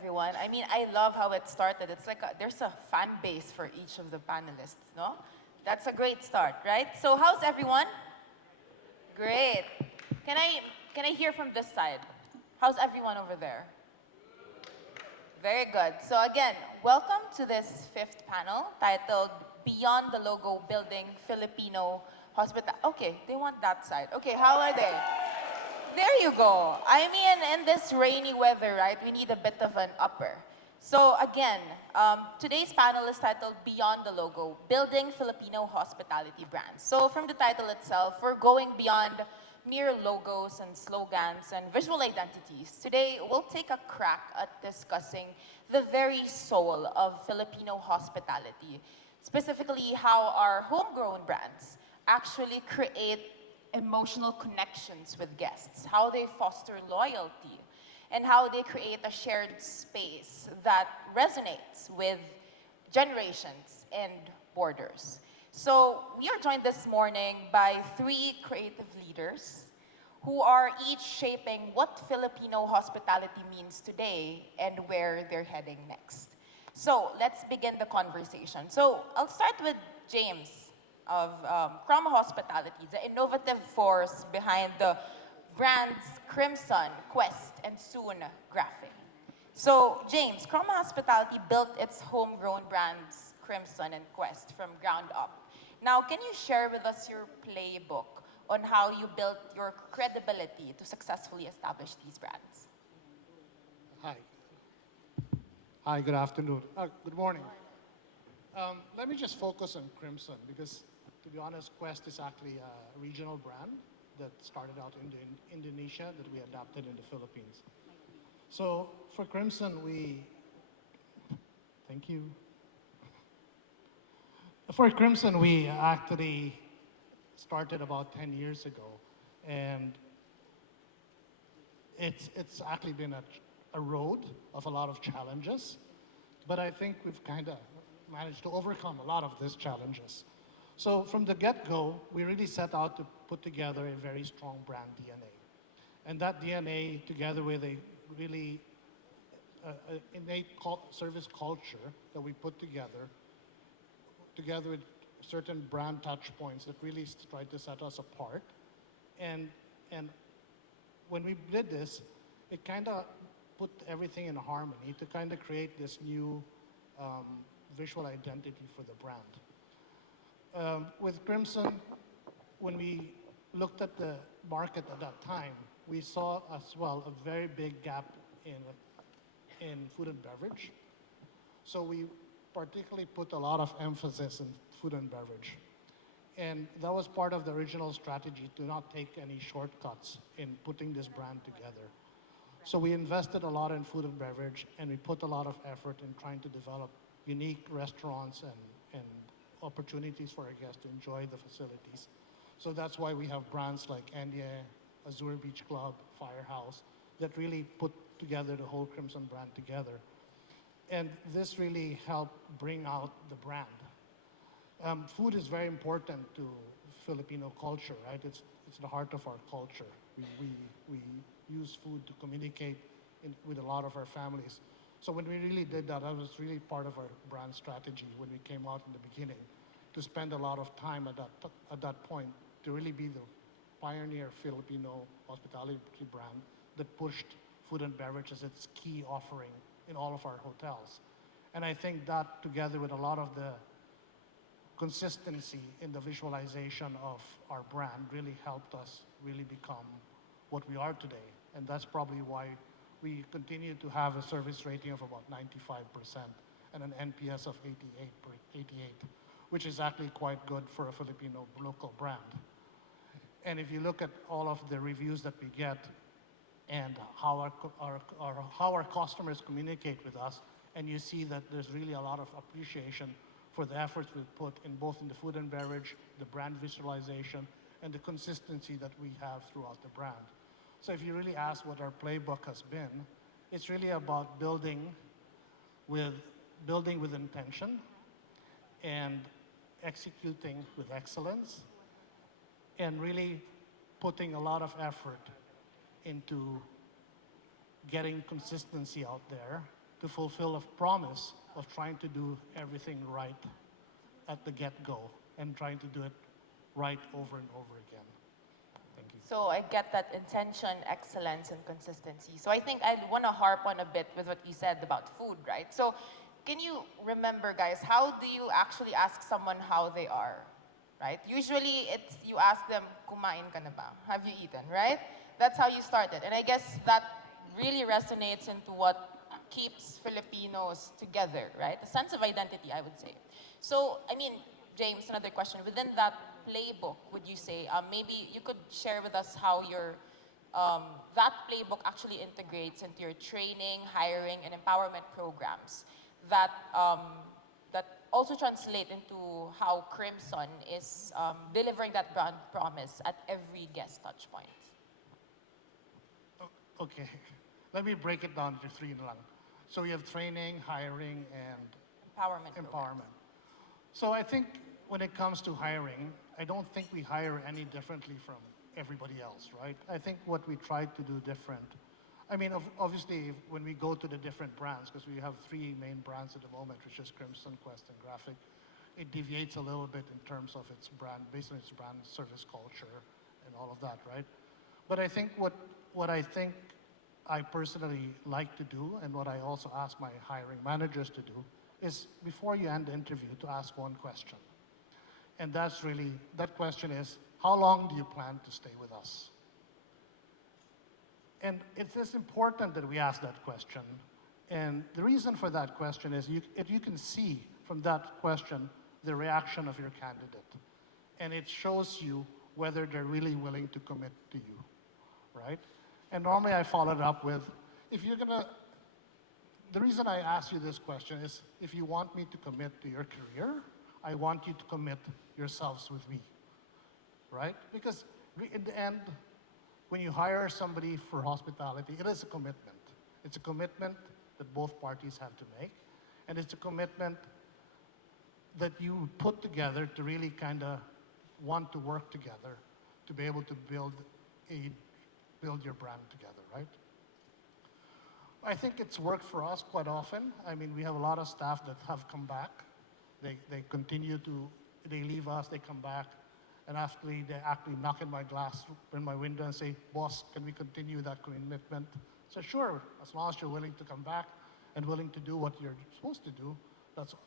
everyone. I mean, I love how it started. It's like there's a fan base for each of the panelists, no? That's a great start, right? So how's everyone? Great. Can I can I hear from this side? How's everyone over there? Very good. So again, welcome to this fifth panel titled Beyond the Logo Building Filipino Hospital. Okay, they want that side. Okay, how are they? There you go. I mean, in this rainy weather, right, we need a bit of an upper. So again, today's panel is titled Beyond the Logo, Building Filipino Hospitality Brands. So from the title itself, we're going beyond mere logos and slogans and visual identities. Today, we'll take a crack at discussing the very soul of Filipino hospitality, specifically how our homegrown brands actually create emotional connections with guests, how they foster loyalty, and how they create a shared space that resonates with generations and borders. So we are joined this morning by three creative leaders who are each shaping what Filipino hospitality means today and where they're heading next. So let's begin the conversation. So I'll start with James of Chroma Hospitality, the innovative force behind the brands Crimson, Quest, and soon Graphic. So James, Chroma Hospitality built its homegrown brands Crimson and Quest from ground up. Now, can you share with us your playbook on how you built your credibility to successfully establish these brands? Hi. Hi, good afternoon. Good morning. Let me just focus on Crimson because, to be honest, Quest is actually a regional brand that started out in Indonesia that we adapted in the Philippines. So for Crimson, thank you. For Crimson, we actually started about 10 years ago, and it's actually been a road of a lot of challenges, but I think we've kind of managed to overcome a lot of these challenges. So from the get-go, we really set out to put together a very strong brand DNA. And that DNA, together with a really innate service culture that we put together with certain brand touch points that really tried to set us apart. And when we did this, it kind of put everything in harmony to kind of create this new visual identity for the brand. With Crimson, when we looked at the market at that time, we saw as well a very big gap in food and beverage. So we particularly put a lot of emphasis in food and beverage. And that was part of the original strategy to not take any shortcuts in putting this brand together. So we invested a lot in food and beverage, and we put a lot of effort in trying to develop unique restaurants and opportunities for our guests to enjoy the facilities. So that's why we have brands like Eylla, Azure Beach Club, Firehouse, that really put together the whole Crimson brand together. And this really helped bring out the brand. Food is very important to Filipino culture, right? It's the heart of our culture. We use food to communicate with a lot of our families. So when we really did that, that was really part of our brand strategy when we came out in the beginning, to spend a lot of time at that point to really be the pioneer Filipino hospitality brand that pushed food and beverage as its key offering in all of our hotels. And I think that, together with a lot of the consistency in the visualization of our brand, really helped us really become what we are today. And that's probably why we continue to have a service rating of about 95% and an NPS of 88, which is actually quite good for a Filipino local brand. And if you look at all of the reviews that we get and how our customers communicate with us, and you see that there's really a lot of appreciation for the efforts we've put in both in the food and beverage, the brand visualization, and the consistency that we have throughout the brand. So if you really ask what our playbook has been, it's really about building with intention and executing with excellence, and really putting a lot of effort into getting consistency out there to fulfill a promise of trying to do everything right at the get-go and trying to do it right over and over again. Thank you. So I get that intention, excellence, and consistency. So I think I want to harp on a bit with what you said about food, right? So can you remember, guys, how do you actually ask someone how they are, right? Usually it's you ask them, kumain ka na ba? Have you eaten, right? That's how you started. And I guess that really resonates into what keeps Filipinos together, right? A sense of identity, I would say. So, I mean, James, another question. Within that playbook, would you say, maybe you could share with us how your, that playbook actually integrates into your training, hiring, and empowerment programs that, that also translate into how Crimson is delivering that brand promise at every guest touchpoint. Okay, let me break it down to three lang. So we have training, hiring, and Empowerment. empowerment. So I think when it comes to hiring, I don't think we hire any differently from everybody else, right? I think what we try to do different, I mean, obviously, when we go to the different brands, because we have three main brands at the moment, which is Crimson, Quest, and Graphic, it deviates a little bit in terms of its brand, based on its brand service culture and all of that, right? But I think what I think I personally like to do, and what I also ask my hiring managers to do, is before you end the interview to ask one question. And that's really, that question is, how long do you plan to stay with us? And it is important that we ask that question. And the reason for that question is you can see from that question the reaction of your candidate. And it shows you whether they're really willing to commit to you, right? And normally I follow it up with, if you're gonna, the reason I ask you this question is, if you want me to commit to your career, I want you to commit yourselves with me, right? Because in the end, when you hire somebody for hospitality, it is a commitment. It's a commitment that both parties have to make, and it's a commitment that you put together to really kind of want to work together to be able to build your brand together, right? I think it's worked for us quite often. I mean, we have a lot of staff that have come back. They continue to, they leave us, they come back, and after they actually knock in my window and say, boss, can we continue that commitment? So sure, as long as you're willing to come back and willing to do what you're supposed to do,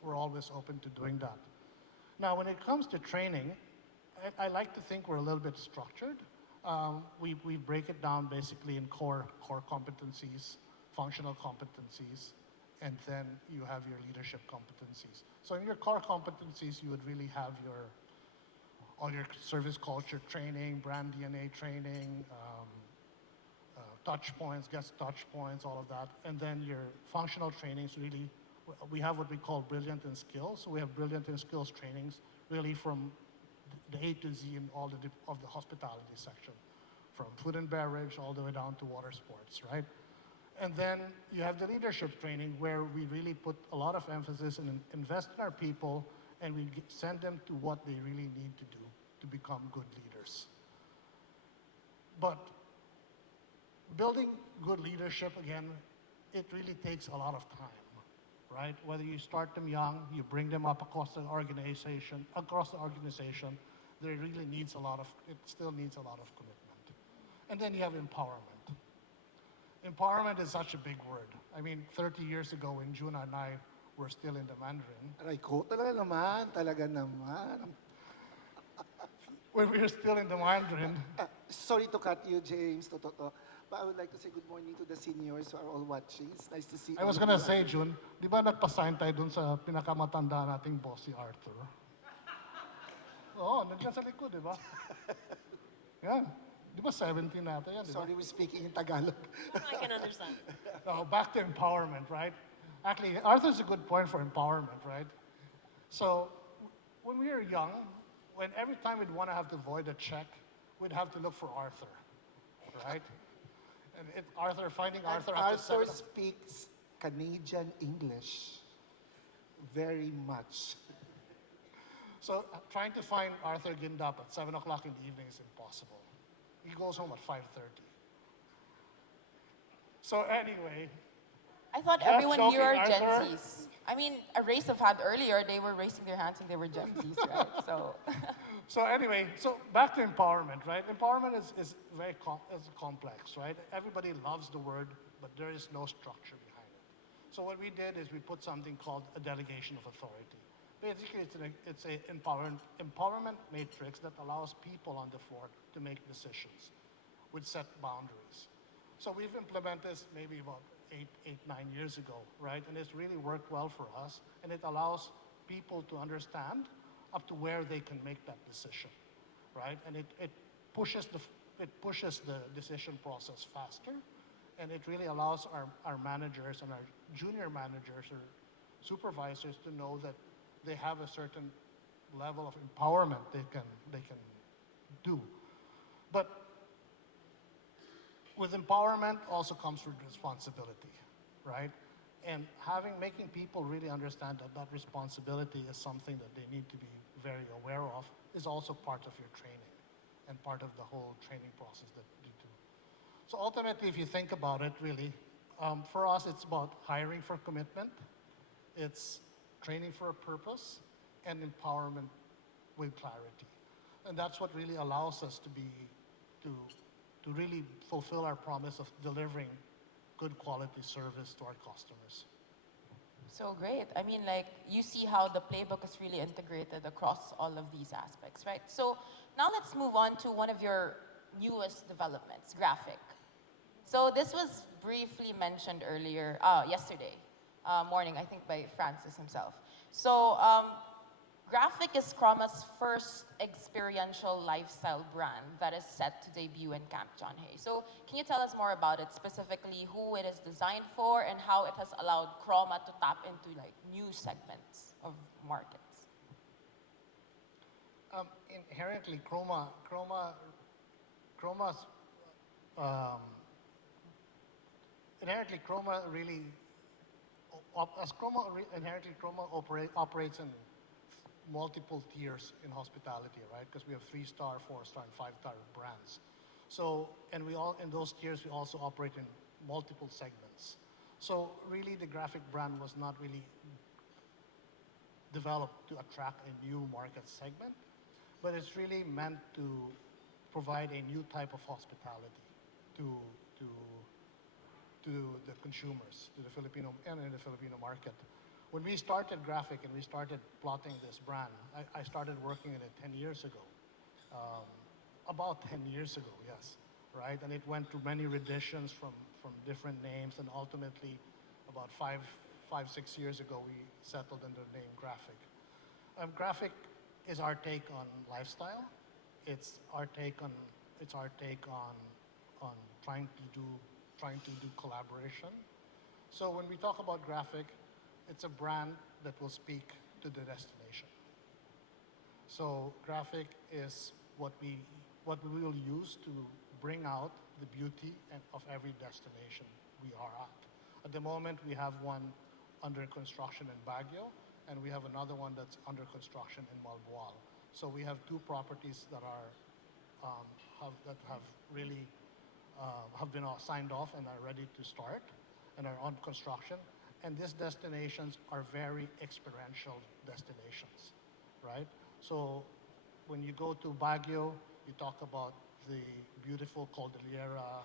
we're always open to doing that. Now, when it comes to training, I like to think we're a little bit structured. We break it down basically in core competencies, functional competencies, and then you have your leadership competencies. So in your core competencies, you would really have all your service culture training, brand DNA training, touch points, guest touch points, all of that. And then your functional trainings really, we have what we call brilliant in skills. So we have brilliant in skills trainings really from the A to Z in all of the hospitality section, from food and beverage all the way down to water sports, right? And then you have the leadership training where we really put a lot of emphasis and invest in our people, and we send them to what they really need to do to become good leaders. But building good leadership, again, it really takes a lot of time, right? Whether you start them young, you bring them up across the organization, there really needs it still needs a lot of commitment. And then you have empowerment. Empowerment is such a big word. I mean, 30 years ago when Juna and I were still in the Mandarin. Aray ko, talaga naman. When we were still in the Mandarin, Sorry to cut you, James, totoo. But I would like to say good morning to the seniors who are all watching. It's nice to see I was all of gonna you. say, Jun, di ba nagpa-sign tayo dun sa pinakamatanda nating boss, si Arthur? Oo, nandiyan sa likod, di ba? Yan. Di ba 17 natin yan, di ba? Sorry, we're speaking in Tagalog. I can understand. Now, back to empowerment, right? Actually, Arthur's a good point for empowerment, right? So, when we were young, when every time we'd want to have to void a check, we'd have to look for Arthur, right? And finding And Arthur after Arthur 7 speaks Canadian English very much. So trying to find Arthur Gindap at 7 o'clock in the evening is impossible. He goes home at 5:30. So anyway, I thought Just everyone here are joking, Gen Arthur. Zs. I mean, a raise of hand earlier, they were raising their hands and they were Gen Zs, right? So, So anyway, so back to empowerment, right? Empowerment is very is complex, right? Everybody loves the word, but there is no structure behind it. So what we did is we put something called a delegation of authority. Basically, it's a empowerment matrix that allows people on the floor to make decisions with set boundaries. So we've implemented this maybe about 9 years ago, right? And it's really worked well for us, and it allows people to understand up to where they can make that decision, right? And it pushes the decision process faster, and it really allows our managers and our junior managers or supervisors to know that they have a certain level of empowerment they can do. But with empowerment also comes with responsibility, right? And making people really understand that that responsibility is something that they need to be very aware of is also part of your training and part of the whole training process that you do. So ultimately, if you think about it, really, for us, it's about hiring for commitment, it's training for a purpose, and empowerment with clarity. And that's what really allows us to really fulfill our promise of delivering good quality service to our customers. so great. I mean, like, you see how the playbook is really integrated across all of these aspects, right? So now let's move on to one of your newest developments, graphic. So this was briefly mentioned earlier, yesterday morning, I think by Francis himself. So Graphic is Chroma's first experiential lifestyle brand that is set to debut in Camp John Hay. So can you tell us more about it, specifically who it is designed for and how it has allowed Chroma to tap into like new segments of markets? Inherently, Chroma's um, inherently Chroma really inherently Chroma operates in multiple tiers in hospitality, right? Because we have 3-star, 4-star, and 5-star brands. So, and we all in those tiers we also operate in multiple segments. So really, the graphic brand was not really developed to attract a new market segment, but it's really meant to provide a new type of hospitality to to to the consumers, to the Filipino and in the Filipino market. When we started graphic and we started plotting this brand, I started working in it 10 years ago. About 10 years ago, yes, right? And it went through many renditions from different names, and ultimately, about 6 years ago, we settled on the name Graphic. Graphic is our take on lifestyle. It's our take on on trying to do collaboration. So when we talk about Graphic, it's a brand that will speak to the destination. So Graphic is what we will use to bring out the beauty of every destination we are at. At the moment, we have one under construction in Baguio, and we have another one that's under construction in Malboal. So we have two properties that are have really have been all signed off and are ready to start and are on construction. And these destinations are very experiential destinations, right? So when you go to Baguio, you talk about the beautiful Cordillera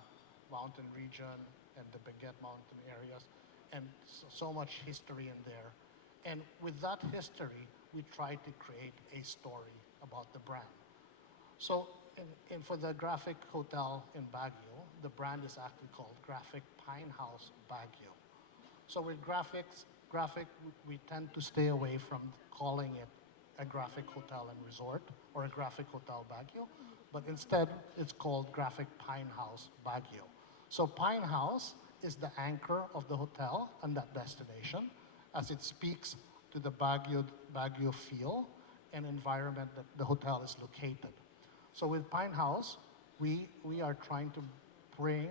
mountain region and the Benguet mountain areas, and so much history in there. And with that history, we try to create a story about the brand. So for the Graphic Hotel in Baguio, the brand is actually called Graphic Pine House Baguio. So with graphic, we tend to stay away from calling it a Graphic Hotel and Resort or a Graphic Hotel Baguio, but instead it's called Graphic Pine House Baguio. So Pine House is the anchor of the hotel and that destination, as it speaks to the Baguio feel and environment that the hotel is located. So with Pine House, we are trying to bring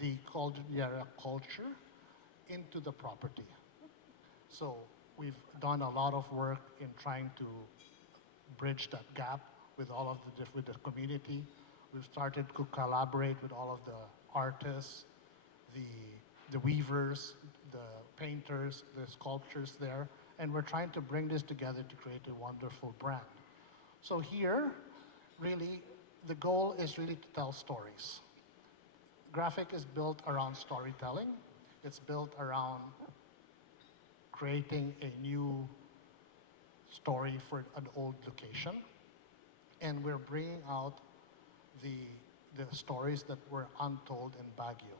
the Cordillera culture into the property. So we've done a lot of work in trying to bridge that gap with all of with the community. We've started to collaborate with all of the artists, the the weavers, the painters, the sculptures there, and we're trying to bring this together to create a wonderful brand. So here, really, the goal is really to tell stories. Graphic is built around storytelling. It's built around creating a new story for an old location. And we're bringing out the stories that were untold in Baguio.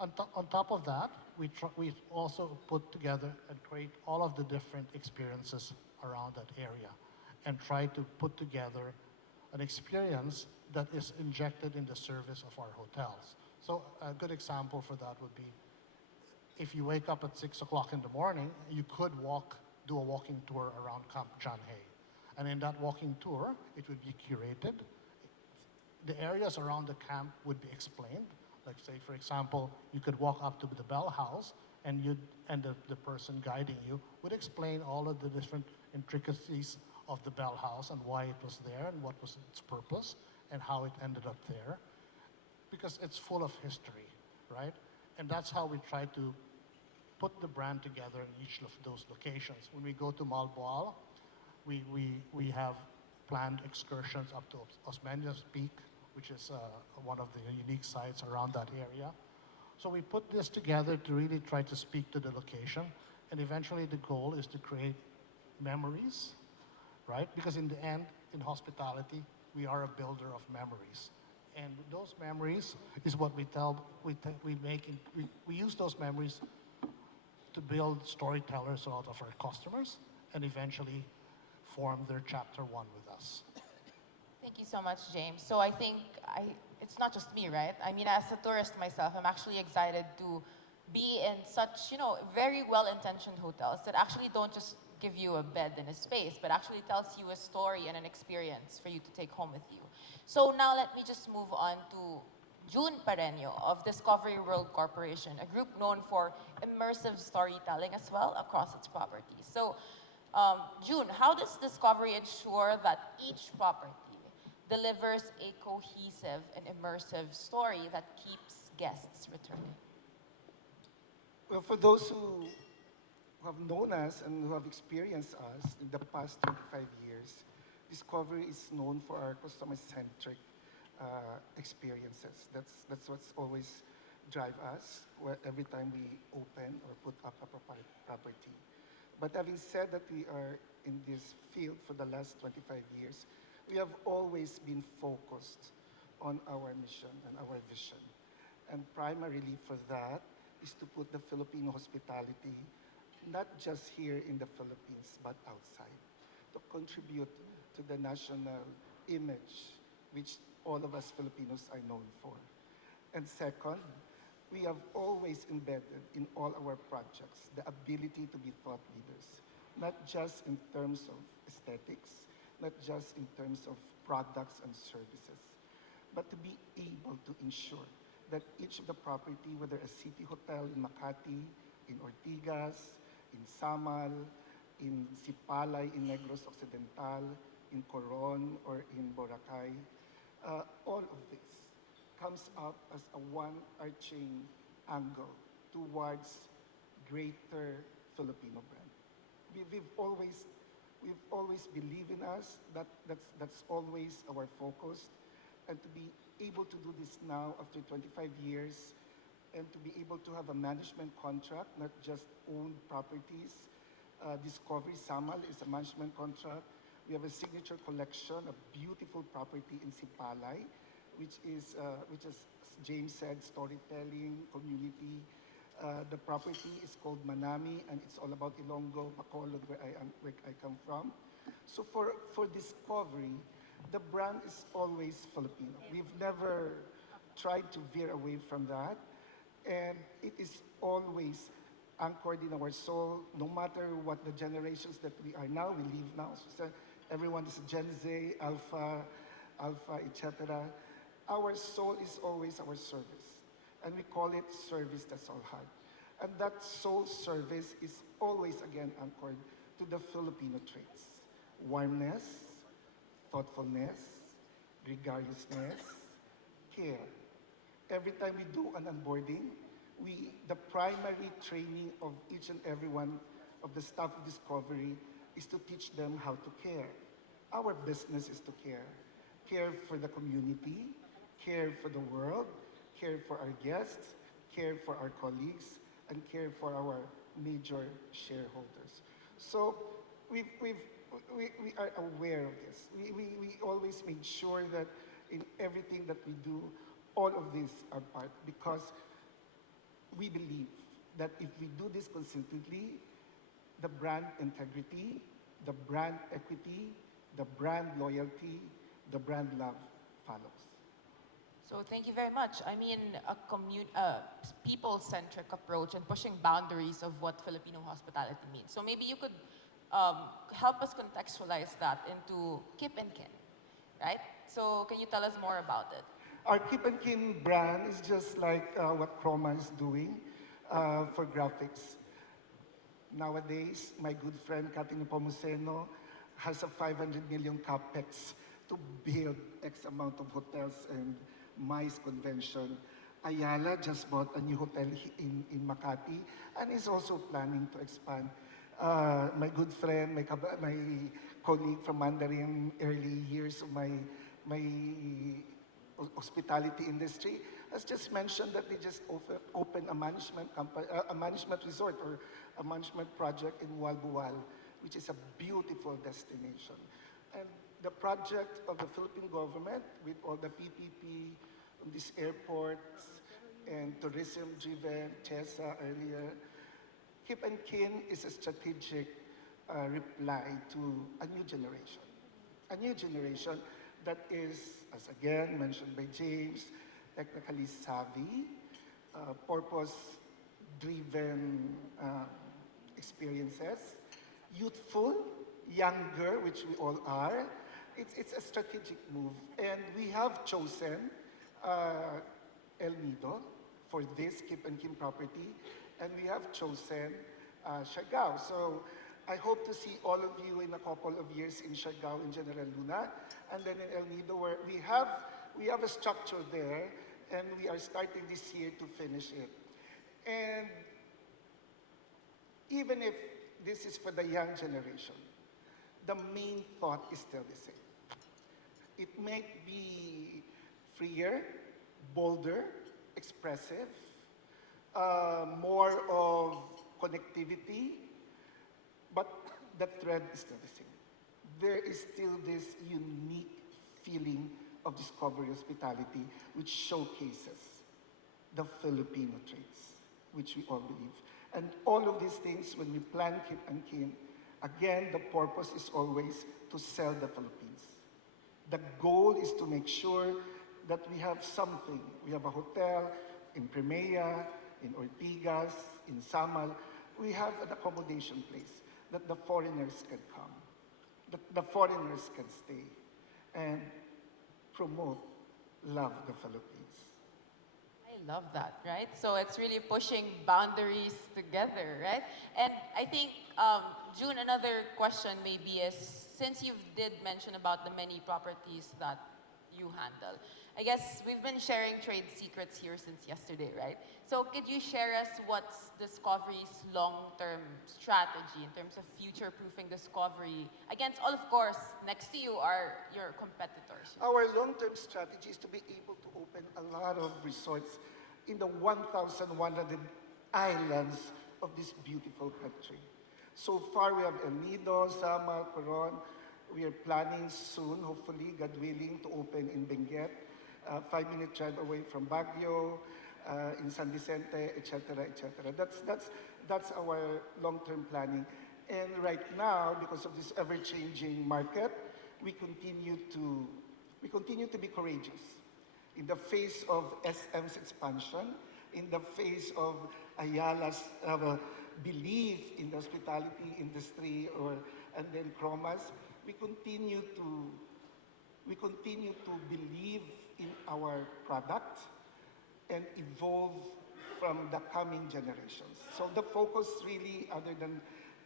On top of that, we also put together and create all of the different experiences around that area and try to put together an experience that is injected in the service of our hotels. So a good example for that would be if you wake up at 6 o'clock in the morning, you could do a walking tour around Camp John Hay. And in that walking tour, it would be curated. The areas around the camp would be explained. Like say, for example, you could walk up to the bell house and the person guiding you would explain all of the different intricacies of the bell house and why it was there and what was its purpose and how it ended up there. Because it's full of history, right? And that's how we try to put the brand together in each of those locations. When we go to Malboal, we have planned excursions up to Osmeña's Peak, which is one of the unique sites around that area. So we put this together to really try to speak to the location, and eventually the goal is to create memories, right? Because in the end, in hospitality, we are a builder of memories. And those memories is what we use those memories to build storytellers out of our customers and eventually form their chapter one with us. Thank you so much, James. So I think it's not just me, right? I mean, as a tourist myself, I'm actually excited to be in such, very well-intentioned hotels that actually don't just give you a bed and a space, but actually tells you a story and an experience for you to take home with you. So now let me just move on to June Pareño of Discovery World Corporation, a group known for immersive storytelling as well across its properties. So, June, how does Discovery ensure that each property delivers a cohesive and immersive story that keeps guests returning? Well, for those who have known us and who have experienced us in the past 25 years, Discovery is known for our customer-centric experiences. That's what's always drive us every time we open or put up a property. But having said that we are in this field for the last 25 years, we have always been focused on our mission and our vision. And primarily for that is to put the Filipino hospitality not just here in the Philippines, but outside, to contribute to the national image which all of us Filipinos are known for. And second, we have always embedded in all our projects the ability to be thought leaders, not just in terms of aesthetics, not just in terms of products and services, but to be able to ensure that each of the property, whether a city hotel in Makati, in Ortigas, in Samal, in Sipalay, in Negros Occidental, in Coron, or in Boracay, all of this comes up as a one-arching angle towards greater Filipino brand. We've always believed in us. That's always our focus. And to be able to do this now after 25 years, and to be able to have a management contract, not just own properties. Discovery Samal is a management contract. We have a signature collection, a beautiful property in Sipalay, which is, as James said, storytelling, community. The property is called Manami, and it's all about Ilonggo, Bacolod, where I come from. So for Discovery, the brand is always Filipino. We've never tried to veer away from that. And it is always anchored in our soul, no matter what the generations that we are now, we live now. So everyone is Gen Z, Alpha, etc. Our soul is always our service. And we call it service that's all heart. And that soul service is always, again, anchored to the Filipino traits. Warmness, thoughtfulness, gregariousness, care. Every time we do an onboarding, the primary training of each and every one of the staff of Discovery is to teach them how to care. Our business is to care. Care for the community, care for the world, care for our guests, care for our colleagues, and care for our major shareholders. So we are aware of this. We always make sure that in everything that we do, all of these are part, because we believe that if we do this consistently, the brand integrity, the brand equity, the brand loyalty, the brand love follows. So thank you very much. I mean, a people-centric approach and pushing boundaries of what Filipino hospitality means. So maybe you could help us contextualize that into Kip and Kin, right? So can you tell us more about it? Our Keep and Kin brand is just like what Chroma is doing for graphics. Nowadays, my good friend Catherine Pomuceno has a 500 million capex to build X amount of hotels and MICE convention. Eylla just bought a new hotel in Makati and is also planning to expand. My good friend, my colleague from Mandarin, early years of my hospitality industry, has just mentioned that they just opened a management company, a management resort or a management project in Walbual, which is a beautiful destination. And the project of the Philippine government with all the PPP, these airports and tourism-driven, TESA earlier, Keep and Kin is a strategic reply to a new generation. A new generation that is, as again mentioned by James, technically savvy, purpose-driven experiences, youthful, younger, which we all are. It's a strategic move. And we have chosen El Nido for this Keep and Kin property, and we have chosen Siargao. So I hope to see all of you in a couple of years in Siargao in General Luna, and then in El Nido, where we have a structure there, and we are starting this year to finish it. And even if this is for the young generation, the main thought is still the same. It may be freer, bolder, expressive, more of connectivity, but the thread is still the same. There is still this unique feeling of discovery hospitality, which showcases the Filipino traits, which we all believe. And all of these things, when we plan Keep and Kin, again, the purpose is always to sell the Philippines. The goal is to make sure that we have something. We have a hotel in Primea, in Ortigas, in Samal. We have an accommodation place that the foreigners can come, that the foreigners can stay, and promote, love the Philippines. I love that, right? So it's really pushing boundaries together, right? And I think, June, another question maybe is, since you did mention about the many properties that you handle, I guess we've been sharing trade secrets here since yesterday, right? So could you share us what's Discovery's long-term strategy in terms of future-proofing Discovery against all, of course, next to you are your competitors? Our long-term strategy is to be able to open a lot of resorts in the 1,100 islands of this beautiful country. So far, we have El Nido, Samal, Coron. We are planning soon, hopefully, God willing, to open in Benguet, 5-minute drive away from Baguio, in San Vicente, etc., etc. That's our long-term planning. And right now, because of this ever-changing market, we continue to be courageous in the face of SM's expansion, in the face of Ayala's belief in the hospitality industry, and then Chroma's. We continue to believe in our product and evolve from the coming generations. So the focus really, other than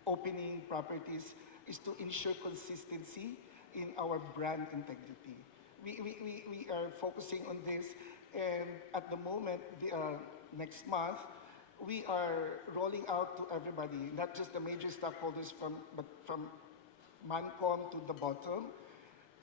opening properties, is to ensure consistency in our brand integrity. We are focusing on this, and at the moment, next month, we are rolling out to everybody, not just the major stockholders, but from Mancom to the bottom,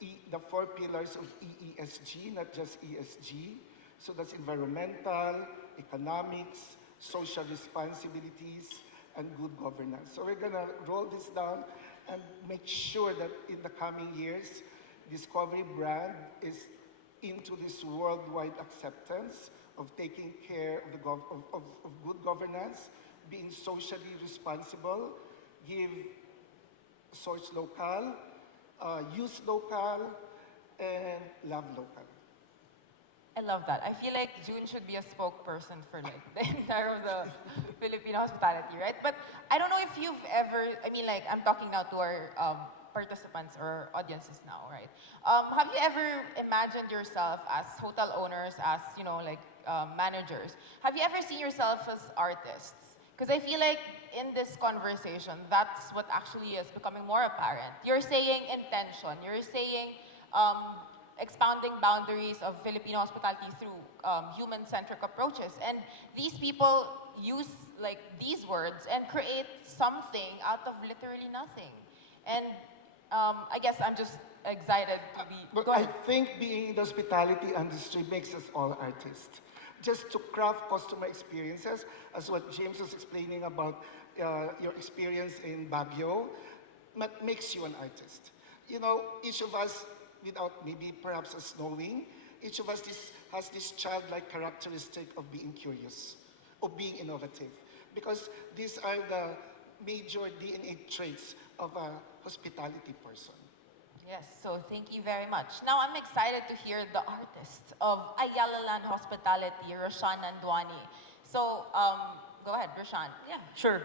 the 4 pillars of EESG, not just ESG. So that's environmental, economics, social responsibilities, and good governance. So we're gonna roll this down and make sure that in the coming years, Discovery brand is into this worldwide acceptance of taking care of, of good governance, being socially responsible, give source local, use local, and love local. I love that. I feel like June should be a spokesperson for like the entire of the Filipino hospitality, right? But I don't know if you've ever, I mean like I'm talking now to our participants or audiences now, right? Have you ever imagined yourself as hotel owners, as, you know, like managers? Have you ever seen yourself as artists? Because I feel like in this conversation, that's what actually is becoming more apparent. You're saying intention, you're saying expounding boundaries of Filipino hospitality through human-centric approaches. And these people use like these words and create something out of literally nothing. And I guess I'm just excited to be. But Go I ahead. think being in the hospitality industry makes us all artists. Just to craft customer experiences, as what James was explaining about your experience in Baguio, makes you an artist. You know, each of us, without maybe perhaps us knowing, each of us has this childlike characteristic of being curious, of being innovative. Because these are the major DNA traits of a hospitality person. Yes, so thank you very much. Now I'm excited to hear the artist of Ayala Land Hospitality, Roshan Nandwani. So go ahead, Roshan. Yeah, sure.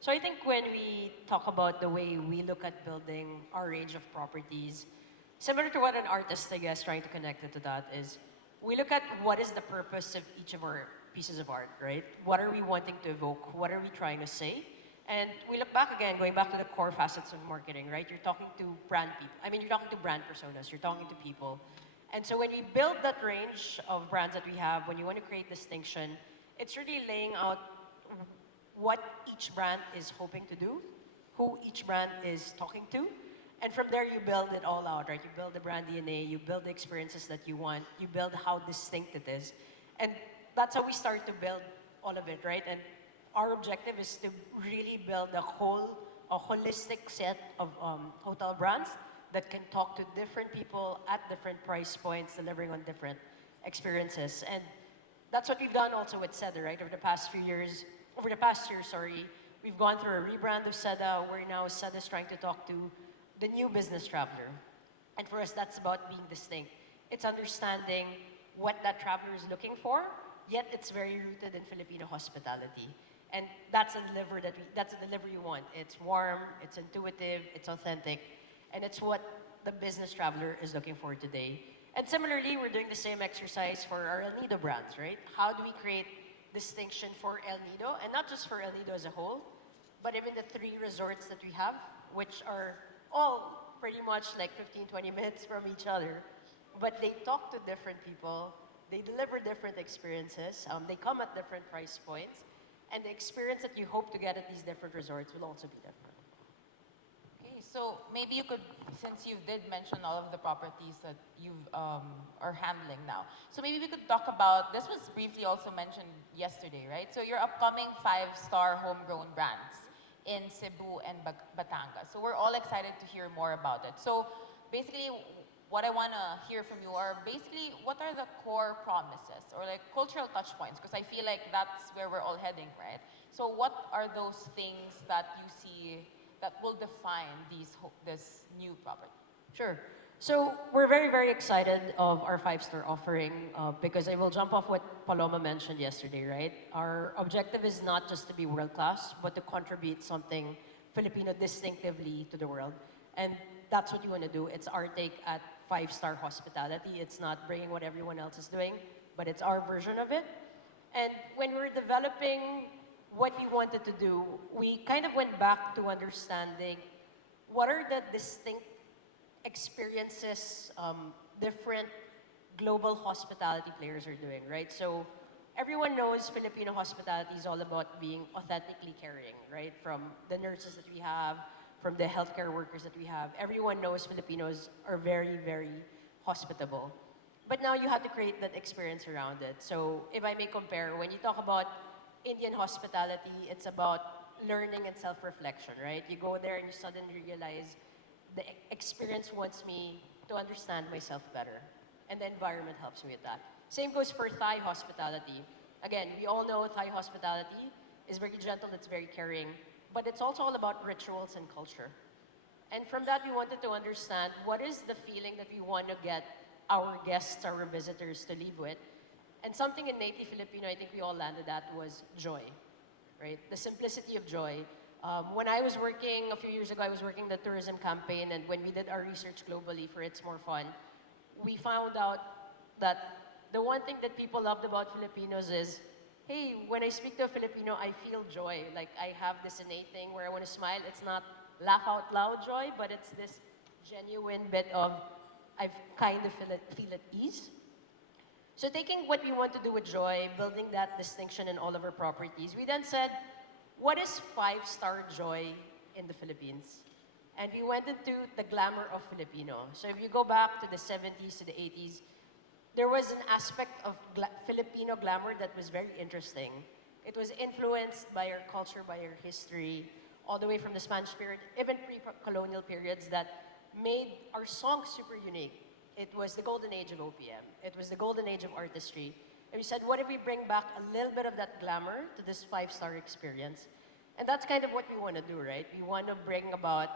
So I think when we talk about the way we look at building our range of properties, similar to what an artist, I guess, trying to connect it to that is, we look at what is the purpose of each of our pieces of art, right? What are we wanting to evoke? What are we trying to say? And we look back again, going back to the core facets of marketing, right? You're talking to brand people. I mean, you're talking to brand personas. You're talking to people. And so when we build that range of brands that we have, when you want to create distinction, it's really laying out what each brand is hoping to do, who each brand is talking to. And from there, you build it all out, right? You build the brand DNA, you build the experiences that you want, you build how distinct it is. And that's how we start to build all of it, right? And our objective is to really build a holistic set of hotel brands that can talk to different people at different price points, delivering on different experiences. And that's what we've done also with Seda, right? Over the past year, sorry, we've gone through a rebrand of Seda, where now Seda is trying to talk to the new business traveler. And for us, that's about being distinct. It's understanding what that traveler is looking for, yet it's very rooted in Filipino hospitality. And that's a delivery you want. It's warm, it's intuitive, it's authentic, and it's what the business traveler is looking for today. And similarly, we're doing the same exercise for our El Nido brands, right? How do we create distinction for El Nido, and not just for El Nido as a whole, but even the 3 resorts that we have, which are all pretty much like 15, 20 minutes from each other, but they talk to different people, they deliver different experiences, they come at different price points, and the experience that you hope to get at these different resorts will also be different. Okay, so maybe you could, since you did mention all of the properties that you are handling now, so maybe we could talk about, this was briefly also mentioned yesterday, right? So your upcoming 5-star homegrown brands in Cebu and Batangas. So we're all excited to hear more about it. So basically, what I want to hear from you are basically what are the core promises or like cultural touch points? Because I feel like that's where we're all heading, right? So what are those things that you see that will define this new property? Sure. So we're very, very excited of our 5-star offering because I will jump off what Paloma mentioned yesterday, right? Our objective is not just to be world-class, but to contribute something Filipino distinctively to the world. And that's what you want to do. It's our take at 5-star hospitality. It's not bringing what everyone else is doing, but it's our version of it. And when we're developing what we wanted to do, we kind of went back to understanding what are the distinct experiences different global hospitality players are doing, right? So everyone knows Filipino hospitality is all about being authentically caring, right? From the nurses that we have, from the healthcare workers that we have. Everyone knows Filipinos are very, very hospitable. But now you have to create that experience around it. So if I may compare, when you talk about Indian hospitality, it's about learning and self-reflection, right? You go there and you suddenly realize the experience wants me to understand myself better. And the environment helps me with that. Same goes for Thai hospitality. Again, we all know Thai hospitality is very gentle, it's very caring, but it's also all about rituals and culture. And from that, we wanted to understand what is the feeling that we want to get our guests, our visitors to leave with. And something innately Filipino, I think we all landed at, was joy, right? The simplicity of joy. When I was working a few years ago, I was working the tourism campaign, and when we did our research globally for It's More Fun, we found out that the one thing that people loved about Filipinos is, hey, when I speak to a Filipino, I feel joy. Like I have this innate thing where I want to smile. It's not laugh out loud joy, but it's this genuine bit of, I kind of feel at ease. So taking what we want to do with joy, building that distinction in all of our properties, we then said, what is five-star joy in the Philippines? And we went into the glamour of Filipino. So if you go back to the 70s to the 80s, there was an aspect of Filipino glamour that was very interesting. It was influenced by our culture, by our history, all the way from the Spanish period, even pre-colonial periods that made our songs super unique. It was the golden age of OPM. It was the golden age of artistry. And we said, what if we bring back a little bit of that glamour to this five-star experience? And that's kind of what we want to do, right? We want to bring about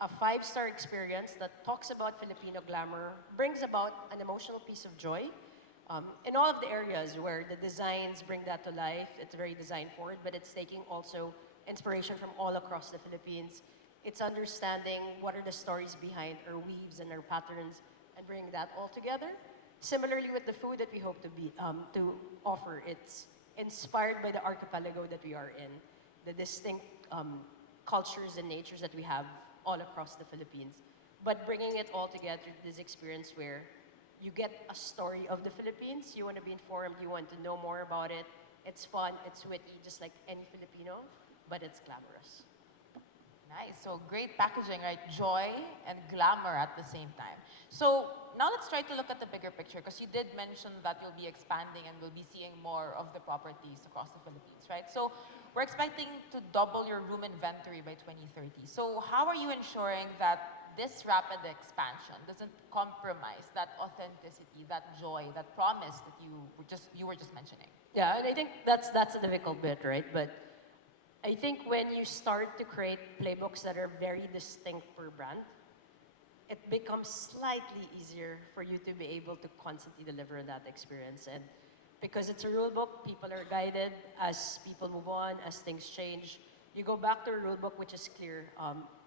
a five-star experience that talks about Filipino glamour, brings about an emotional piece of joy in all of the areas where the designs bring that to life. It's very design forward, but it's taking also inspiration from all across the Philippines. It's understanding what are the stories behind our weaves and our patterns and bringing that all together. Similarly with the food that we hope to offer, it's inspired by the archipelago that we are in, the distinct cultures and natures that we have all across the Philippines, but bringing it all together to this experience where you get a story of the Philippines, you want to be informed, you want to know more about it. It's fun, it's witty, just like any Filipino, but it's glamorous. Nice. So great packaging, right? Joy and glamour at the same time. So now let's try to look at the bigger picture, because you did mention that you'll be expanding and we'll be seeing more of the properties across the Philippines, right? So we're expecting to double your room inventory by 2030. So how are you ensuring that this rapid expansion doesn't compromise that authenticity, that joy, that promise that you were just mentioning? Yeah, and I think that's a difficult bit, right? But I think when you start to create playbooks that are very distinct per brand, it becomes slightly easier for you to be able to constantly deliver that experience. And because it's a rule book, people are guided as people move on, as things change. You go back to a rule book which is clear.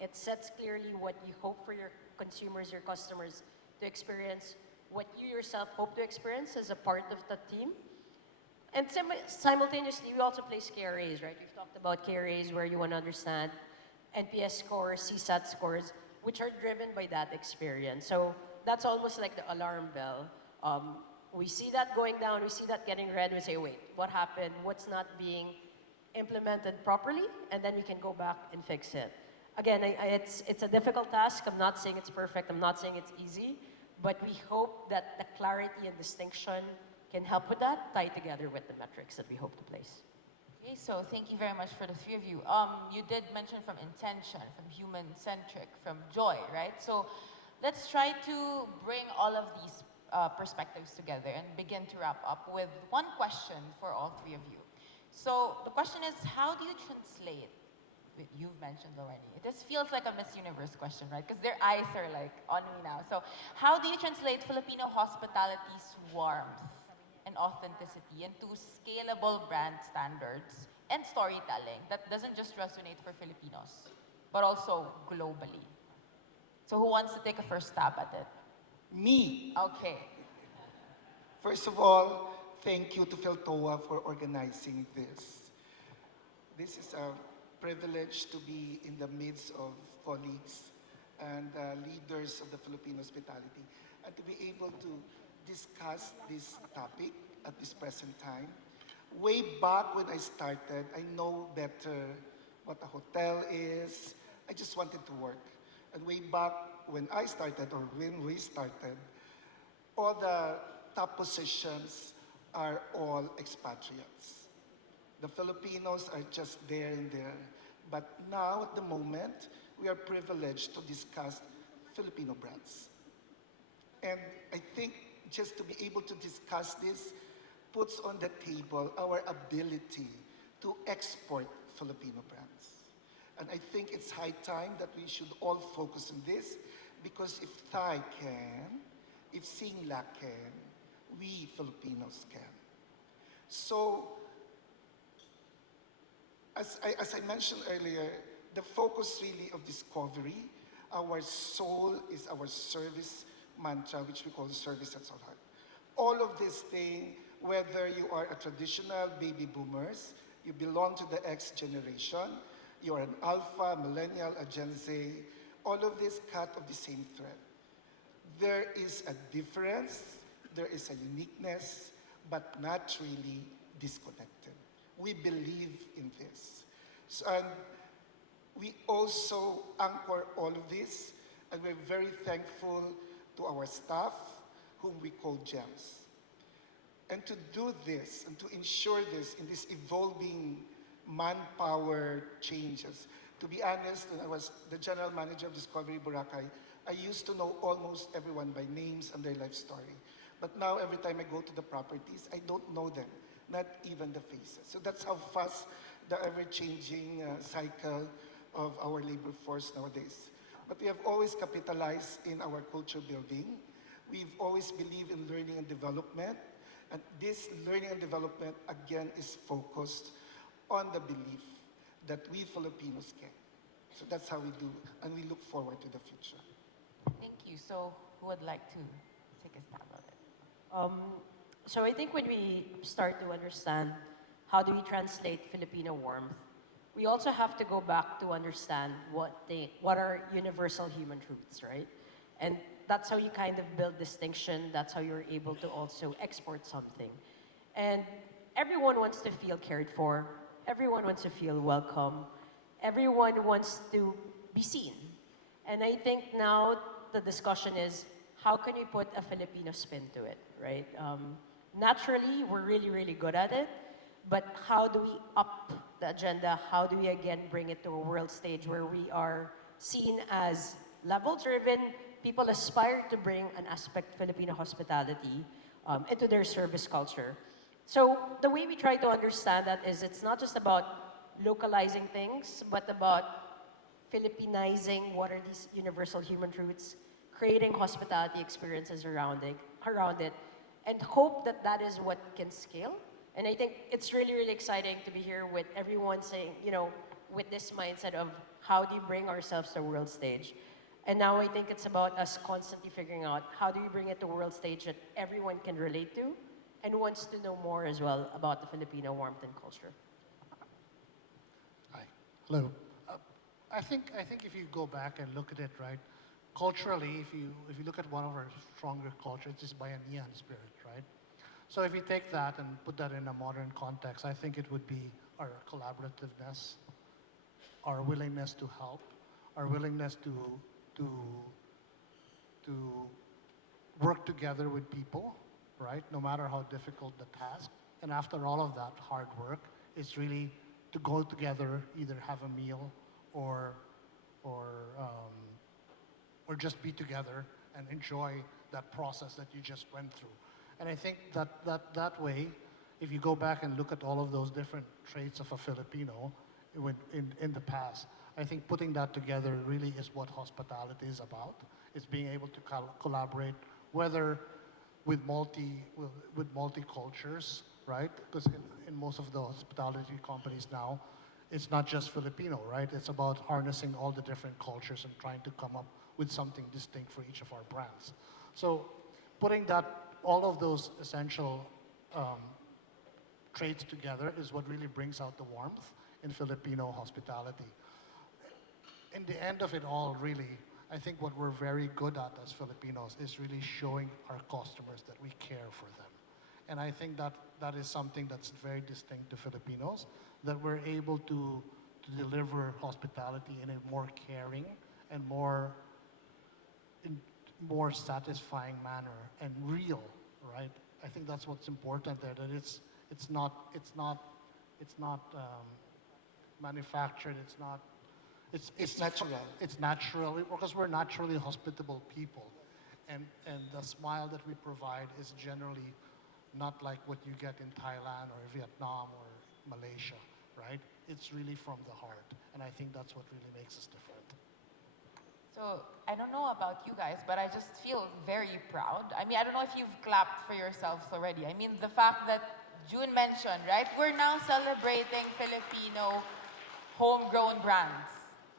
It sets clearly what you hope for your consumers, your customers to experience, what you yourself hope to experience as a part of the team. And simultaneously, we also place KRAs, right? We've talked about KRAs where you want to understand NPS scores, CSAT scores, which are driven by that experience. So that's almost like the alarm bell. We see that going down, we see that getting red, we say, wait, what happened? What's not being implemented properly? And then we can go back and fix it. Again, it's a difficult task. I'm not saying it's perfect. I'm not saying it's easy. But we hope that the clarity and distinction can help with that, tied together with the metrics that we hope to place. Okay, so thank you very much for the three of you. You did mention from intention, from human-centric, from joy, right? So let's try to bring all of these perspectives together and begin to wrap up with one question for all three of you. So the question is, how do you translate? You've mentioned already. This feels like a Miss Universe question, right? Because their eyes are like on me now. So how do you translate Filipino hospitality's warmth and authenticity into scalable brand standards and storytelling that doesn't just resonate for Filipinos, but also globally? So who wants to take a first stab at it? Me. Okay. First of all, thank you to Philtoa for organizing this. This is a privilege to be in the midst of colleagues and leaders of the Filipino hospitality and to be able to discuss this topic at this present time. Way back when I started, I know better what a hotel is. I just wanted to work. And way back when I started, or when we started, all the top positions are all expatriates. The Filipinos are just there and there. But now, at the moment, we are privileged to discuss Filipino brands. And I think just to be able to discuss this puts on the table our ability to export Filipino brands. And I think it's high time that we should all focus on this because if Thai can, if Singla can, we Filipinos can. So, as I mentioned earlier, the focus really of discovery, our soul is our service mantra, which we call service at our heart. All of this thing, whether you are a traditional baby boomers, you belong to the X generation, you are an alpha, millennial, a Gen Z, all of this cut of the same thread. There is a difference, there is a uniqueness, but not really disconnected. We believe in this. So, and we also anchor all of this, and we're very thankful to our staff, whom we call GEMS. And to do this, and to ensure this in this evolving manpower changes, to be honest, when I was the general manager of Discovery Boracay, I used to know almost everyone by names and their life story. But now, every time I go to the properties, I don't know them, not even the faces. So that's how fast the ever-changing cycle of our labor force nowadays. But we have always capitalized in our culture building. We've always believed in learning and development. And this learning and development, again, is focused on the belief that we Filipinos can. So that's how we do, and we look forward to the future. Thank you. So, who would like to take a stab at it? So I think when we start to understand how do we translate Filipino warmth, we also have to go back to understand what are universal human truths, right? And that's how you kind of build distinction. That's how you're able to also export something. And everyone wants to feel cared for. Everyone wants to feel welcome. Everyone wants to be seen. And I think now the discussion is, how can we put a Filipino spin to it, right? Naturally, we're really, really good at it, but how do we up the agenda? How do we again bring it to a world stage where we are seen as level-driven, people aspire to bring an aspect Filipino hospitality into their service culture. So the way we try to understand that is it's not just about localizing things, but about Filipinizing what are these universal human truths, creating hospitality experiences around it, and hope that that is what can scale. And I think it's really, really exciting to be here with everyone saying, with this mindset of how do you bring ourselves to the world stage. And now I think it's about us constantly figuring out how do we bring it to a world stage that everyone can relate to and wants to know more as well about the Filipino warmth and culture. Hi. Hello. I think if you go back and look at it, right, culturally, if you look at one of our stronger cultures, it's Bayanihan spirit, right? So if you take that and put that in a modern context, I think it would be our collaborativeness, our willingness to help, our willingness to work together with people, right? No matter how difficult the task. And after all of that hard work, it's really to go together, either have a meal or just be together and enjoy that process that you just went through. And I think that way, if you go back and look at all of those different traits of a Filipino in the past, I think putting that together really is what hospitality is about. It's being able to collaborate, whether with multi-cultures, right? Because in most of the hospitality companies now, it's not just Filipino, right? It's about harnessing all the different cultures and trying to come up with something distinct for each of our brands. So putting all of those essential traits together is what really brings out the warmth in Filipino hospitality. In the end of it all, really, I think what we're very good at as Filipinos is really showing our customers that we care for them. And I think that that is something that's very distinct to Filipinos, that we're able to deliver hospitality in a more caring and more satisfying manner and real, right? I think that's what's important there. That it's not manufactured. It's natural. It's natural because we're naturally hospitable people, and the smile that we provide is generally not like what you get in Thailand or Vietnam or Malaysia, right? It's really from the heart, and I think that's what really makes us different. So I don't know about you guys, but I just feel very proud. I mean, I don't know if you've clapped for yourselves already. I mean, the fact that June mentioned, right? We're now celebrating Filipino homegrown brands,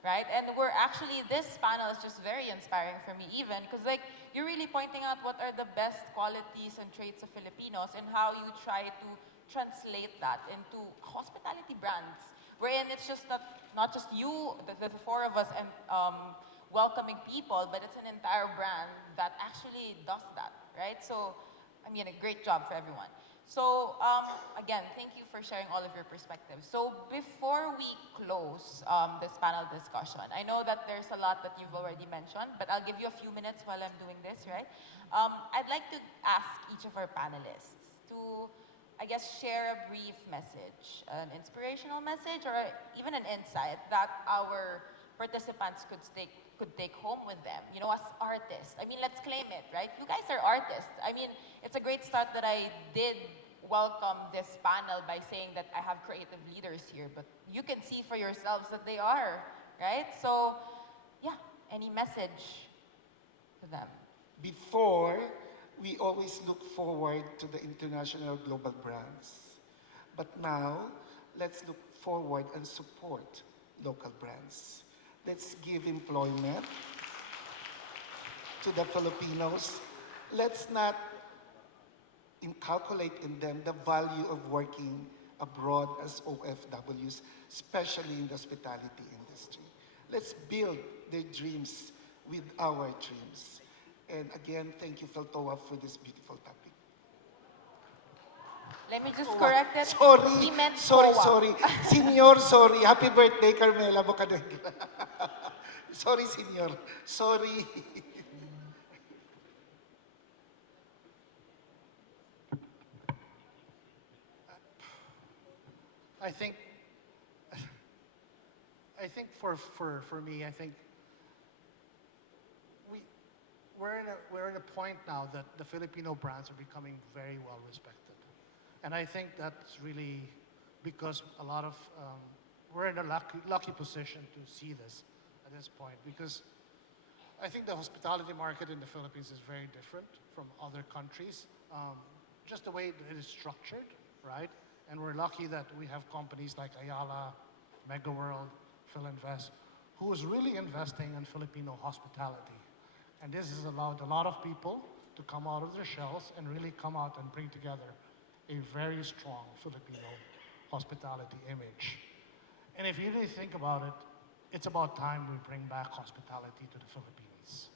right? And we're actually, this panel is just very inspiring for me even, because like, you're really pointing out what are the best qualities and traits of Filipinos and how you try to translate that into hospitality brands, wherein it's just not just you, the four of us, and welcoming people, but it's an entire brand that actually does that, right? So, I mean, a great job for everyone. So, again, thank you for sharing all of your perspectives. So, before we close this panel discussion, I know that there's a lot that you've already mentioned, but I'll give you a few minutes while I'm doing this, right? I'd like to ask each of our panelists to, I guess, share a brief message, an inspirational message, or even an insight that our participants could take home with them, you know, as artists. I mean, let's claim it, right? You guys are artists. I mean, it's a great start that I did welcome this panel by saying that I have creative leaders here, but you can see for yourselves that they are, right? So, yeah, any message to them? Before, we always look forward to the international global brands. But now, let's look forward and support local brands. Let's give employment to the Filipinos. Let's not inculcate in them the value of working abroad as OFWs, especially in the hospitality industry. Let's build their dreams with our dreams. And again, thank you, Feltoa, for this beautiful topic. Let me just correct it. Sorry, He meant sorry, COA. sorry. Senior, sorry. Happy birthday, Carmela Bocanegra. Sorry, senior. Sorry. I think for me, I think we're in a point now that the Filipino brands are becoming very well respected. And I think that's really because a lot of, we're in a lucky position to see this at this point, because I think the hospitality market in the Philippines is very different from other countries. Just the way that it is structured, right? And we're lucky that we have companies like Eylla, MegaWorld, Philinvest, who is really investing in Filipino hospitality. And this has allowed a lot of people to come out of their shells and really come out and bring together a very strong Filipino hospitality image. And if you really think about it, it's about time we bring back hospitality to the Philippines.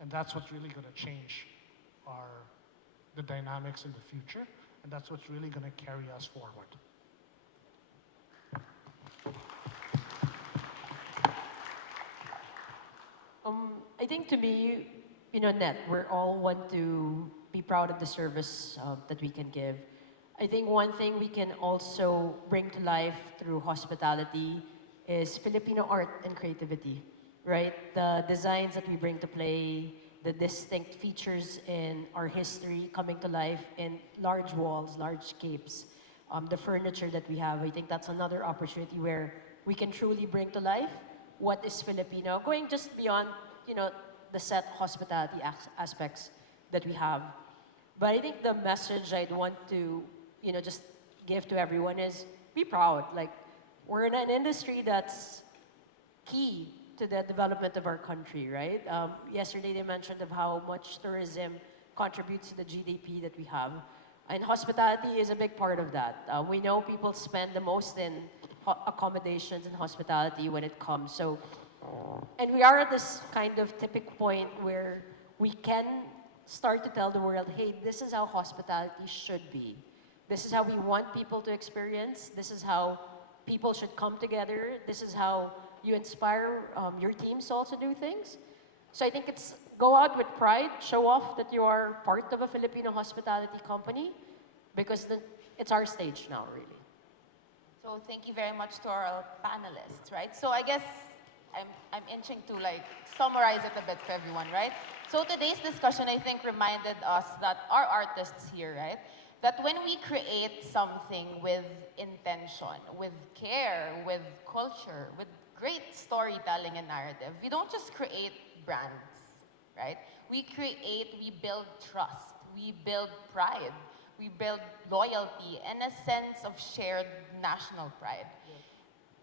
And that's what's really going to change the dynamics in the future, and that's what's really going to carry us forward. I think to me, you know, Net, we're all want to be proud of the service that we can give. I think one thing we can also bring to life through hospitality is Filipino art and creativity, right? The designs that we bring to play, the distinct features in our history coming to life in large walls, large capes, the furniture that we have. I think that's another opportunity where we can truly bring to life what is Filipino, going just beyond, you know, the set hospitality aspects that we have. But I think the message I'd want to, you know, just give to everyone is be proud. Like, we're in an industry that's key to the development of our country, right? Yesterday they mentioned of how much tourism contributes to the GDP that we have. And hospitality is a big part of that. We know people spend the most in accommodations and hospitality when it comes. So, and we are at this kind of tipping point where we can start to tell the world, hey, this is how hospitality should be. This is how we want people to experience. This is how people should come together. This is how you inspire your teams to also do things. So I think it's go out with pride, show off that you are part of a Filipino hospitality company, because it's our stage now, really. So thank you very much to our panelists, right? So I guess I'm inching to like summarize it a bit for everyone, right? So today's discussion, I think, reminded us that our artists here, right? That when we create something with intention, with care, with culture, with great storytelling and narrative, we don't just create brands, right? We build trust, we build pride, we build loyalty, and a sense of shared national pride.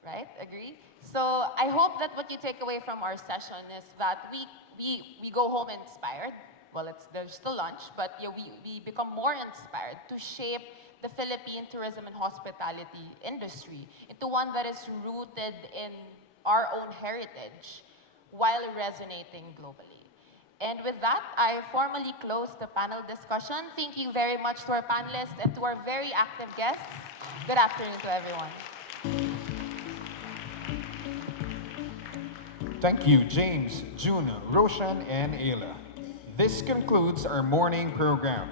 Right? Agree? So I hope that what you take away from our session is that we go home inspired. Well, there's still lunch, but yeah, we become more inspired to shape the Philippine tourism and hospitality industry into one that is rooted in our own heritage while resonating globally. And with that, I formally close the panel discussion. Thank you very much to our panelists and to our very active guests. Good afternoon to everyone. Thank you, James, June, Roshan, and Eylla. This concludes our morning program.